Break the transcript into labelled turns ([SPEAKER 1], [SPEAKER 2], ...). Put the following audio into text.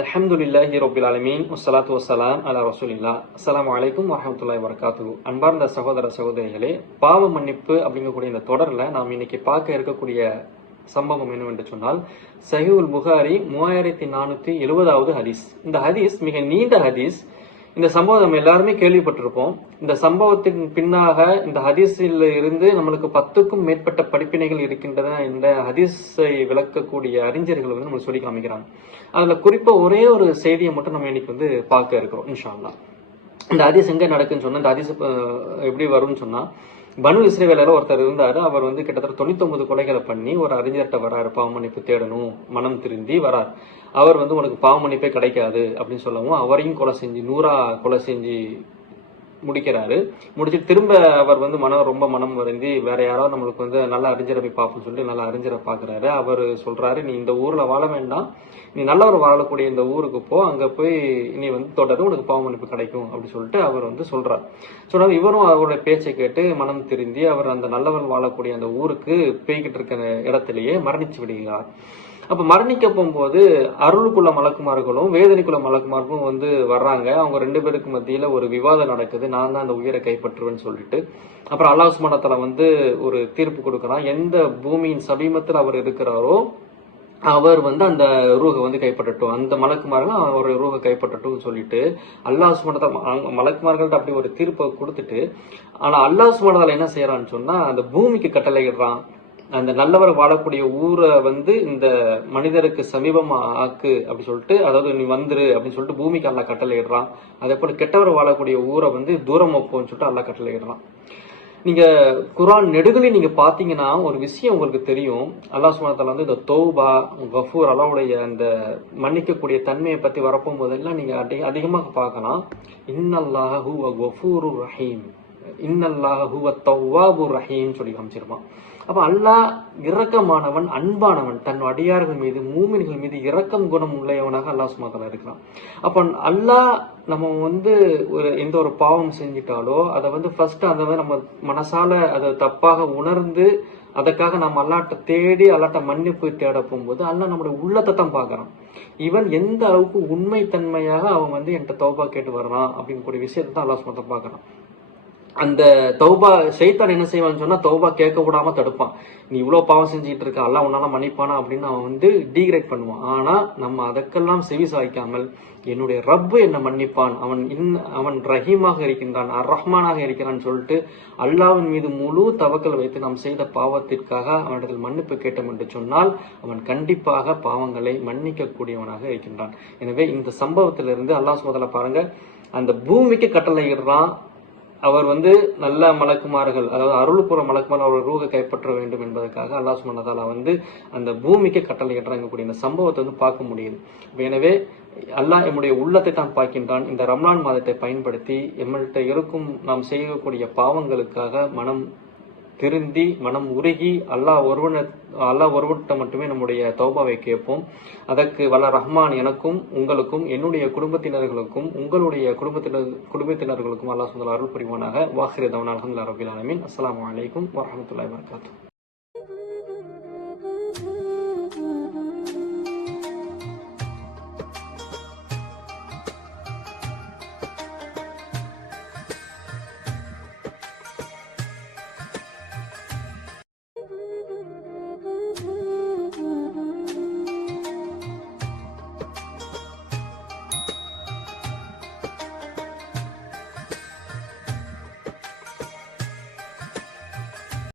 [SPEAKER 1] அல்ஹம்துலில்லாஹி ரபில் அலமீன் வஸ்ஸலாத்து வசலாம் அலா ரசூலில்லா அஸ்லாம் வலைக்கும் வரமத்துல்லாய் வரகாத்து அன்பார்ந்த சகோதர சகோதரிகளே பாவ மன்னிப்பு அப்படிங்கக்கூடிய இந்த தொடரில் நாம் இன்னைக்கு பார்க்க இருக்கக்கூடிய சம்பவம் என்னவென்று சொன்னால் சஹிவுல் புகாரி மூவாயிரத்தி நானூற்றி எழுபதாவது ஹதீஸ். இந்த ஹதீஸ் மிக நீண்ட ஹதீஸ். இந்த சம்பவம் நம்ம எல்லாருமே கேள்விப்பட்டிருப்போம். இந்த சம்பவத்தின் பின்னாக இந்த ஹதீஸில் இருந்து நம்மளுக்கு பத்துக்கும் மேற்பட்ட படிப்பினைகள் இருக்கின்றன இந்த ஹதீஸை விளக்கக்கூடிய அறிஞர்கள் வந்து நம்மளுக்கு சொல்லி காமிக்கிறாங்க. அதுல குறிப்பா ஒரே ஒரு செய்தியை மட்டும் நம்ம இன்னைக்கு வந்து பார்க்க இருக்கிறோம் இன்ஷா இந்த ஹதீஸ் எங்க நடக்குன்னு சொன்னா இந்த ஹதீஸ் எப்படி வரும்னு சொன்னா பனு இஸ்ரேவேலர் ஒருத்தர் இருந்தாரு. அவர் வந்து கிட்டத்தட்ட தொண்ணூத்தொன்பது கொலைகளை பண்ணி ஒரு அறிஞர்கிட்ட வராரு. பாவமன்னிப்பு தேடணும் மனம் திருந்தி வரார். அவர் வந்து உனக்கு பாவமன்னிப்பே கிடைக்காது அப்படின்னு சொல்லவும் அவரையும் கொலை செஞ்சு நூறா கொலை செஞ்சு முடிக்கிறாரு. முடிச்சுட்டு திரும்ப அவர் வந்து மனம் ரொம்ப மனம் வருந்தி வேற யாராவது நம்மளுக்கு வந்து நல்லா அறிஞரை போய் பார்ப்போம்னு சொல்லிட்டு நல்லா அறிஞரை பார்க்குறாரு. அவர் சொல்றாரு நீ இந்த ஊர்ல வாழ வேண்டாம். நீ நல்லவர் வாழக்கூடிய இந்த ஊருக்கு போ. அங்க போய் நீ வந்து தொடர்ந்து உனக்கு பாவ மன்னிப்பு கிடைக்கும். அப்படி சொல்லிட்டு அவர் வந்து சொல்றார். சொன்னார் இவரும் அவருடைய பேச்சை கேட்டு மனம் திருந்தி அவர் அந்த நல்லவர் வாழக்கூடிய அந்த ஊருக்கு போய்கிட்டு இருக்கிற இடத்திலேயே மரணிச்சு விடுகிறார். அப்போ மரணிக்க போகும்போது அருளுக்குள்ள மலக்குமார்களும் வேதனைக்குள்ள மலக்குமார்களும் வந்து வர்றாங்க. அவங்க ரெண்டு பேருக்கு மத்தியில் ஒரு விவாதம் நடக்குது. நான் தான் அந்த உயிரை கைப்பற்றுவேன்னு சொல்லிட்டு. அப்புறம் அல்லாஹ் சுப்ஹானஹு வந்து ஒரு தீர்ப்பு கொடுக்குறான். எந்த பூமியின் சமீபத்தில் அவர் இருக்கிறாரோ அவர் வந்து அந்த ரூகை வந்து கைப்பற்றட்டும். அந்த மலக்குமார்கள் அவர் ரூகை கைப்பற்றட்டும் சொல்லிட்டு அல்லாஹ் சுமணத்தால் மலக்குமார்கள்ட்ட அப்படி ஒரு தீர்ப்பை கொடுத்துட்டு ஆனால் அல்லாஹ் சுமணத்தால் என்ன செய்யறான்னு சொன்னா அந்த பூமிக்கு கட்டளையிடுறான். அந்த நல்லவர் வாழக்கூடிய ஊரை வந்து இந்த மனிதருக்கு சமீபமா ஆக்கு அப்படி சொல்லிட்டு அதாவது நீ வந்துரு அப்படின்னு சொல்லிட்டு பூமிக்கு அல்லா கட்டளையிடுறான். அதே போல கெட்டவர் வாழக்கூடிய ஊரை வந்து தூரம் வைப்போம்னு சொல்லிட்டு அல்லா கட்டளையிடுறான். நீங்க குரான் நெடுகளி நீங்க பாத்தீங்கன்னா ஒரு விஷயம் உங்களுக்கு தெரியும். அல்லாஹ் சுமணத்தால வந்து இந்த தௌபா கஃபூர் அல்லாவுடைய அந்த மன்னிக்கக்கூடிய தன்மையை பத்தி வரப்போம் போதெல்லாம் நீங்க அதிகமாக பார்க்கலாம். இன்னல்லாஹ கஃபூரு ரஹீம். இன்னல்லாஹ ஹுவ ரஹீம் சொல்லி காமிச்சிருப்பான். அப்போ அல்லாஹ் இரக்கமானவன் அன்பானவன் தன் அடியார்கள் மீது மூமின்கள் மீது இரக்கம் குணம் உள்ளவனாக அல்லாஹ் சுமத்தலா இருக்கிறான். அப்போ அல்லாஹ் நம்ம வந்து ஒரு எந்த ஒரு பாவம் செஞ்சிட்டாலோ அதை வந்து ஃபர்ஸ்ட் அந்த மாதிரி நம்ம மனசால அதை தப்பாக உணர்ந்து அதுக்காக நம்ம அல்லாட்ட தேடி அல்லாட்ட மன்னிப்பு தேட போகும்போது அல்லாஹ் நம்மளுடைய உள்ளத்தை தான் பார்க்குறான். இவன் எந்த அளவுக்கு உண்மைத்தன்மையாக அவன் வந்து என்கிட்ட தோபா கேட்டு வர்றான் அப்படின்னு கூடிய விஷயத்தை தான் அல்லாஹ் சுமத்தை பார்க்குறான். அந்த தௌபா ஷைத்தான் என்ன செய்வான்னு சொன்னா தௌபா கேட்க விடாம தடுப்பான். நீ இவ்வளவு பாவம் செஞ்சுட்டு இருக்க அல்லாஹ் உன்னால மன்னிப்பானா அப்படின்னு அவன் வந்து டீக்ரேட் பண்ணுவான். ஆனா நம்ம அதற்கெல்லாம் செவி சாய்க்காமல் என்னுடைய ரப்பு என்ன மன்னிப்பான். அவன் இன் அவன் ரஹீமாக இருக்கின்றான் அர் ரஹ்மானாக இருக்கிறான் சொல்லிட்டு அல்லாவின் மீது முழு தவக்கல் வைத்து நாம் செய்த பாவத்திற்காக அவனிடத்தில் மன்னிப்பு கேட்டோம் என்று சொன்னால் அவன் கண்டிப்பாக பாவங்களை மன்னிக்கக்கூடியவனாக இருக்கின்றான். எனவே இந்த சம்பவத்திலிருந்து அல்லாஹ் சோதலை பாருங்க அந்த பூமிக்கு கட்டளையிடுறான் அவர் வந்து நல்ல மலக்குமார்கள் அதாவது அருள்புற மலக்குமார் அவர் ரூக கைப்பற்ற வேண்டும் என்பதற்காக அல்லாஹ் சுமனதாலா வந்து அந்த பூமிக்கு கட்டளை கூடிய இந்த சம்பவத்தை வந்து பார்க்க முடியுது. எனவே அல்லாஹ் என்னுடைய உள்ளத்தை தான் பார்க்கின்றான். இந்த ரம்லான் மாதத்தை பயன்படுத்தி எம்மள்கிட்ட இருக்கும் நாம் செய்யக்கூடிய பாவங்களுக்காக மனம் திருந்தி மனம் உருகி அல்லாஹ் ஒருவன அல்லாஹ் ஒருவன்கிட்ட மட்டுமே நம்முடைய தௌபாவை கேட்போம். அதற்கு வல்ல ரஹ்மான் எனக்கும் உங்களுக்கும் என்னுடைய குடும்பத்தினர்களுக்கும் உங்களுடைய குடும்பத்தினர் குடும்பத்தினர்களுக்கும் அல்லாஹ் சுந்தர் அருள் புரிவானாக. வாசிரதவன் அலமதுல்லா ரபில் அலமின் அஸ்லாம் அலைக்கும் வரமத்துல வபரகாத்துஹு.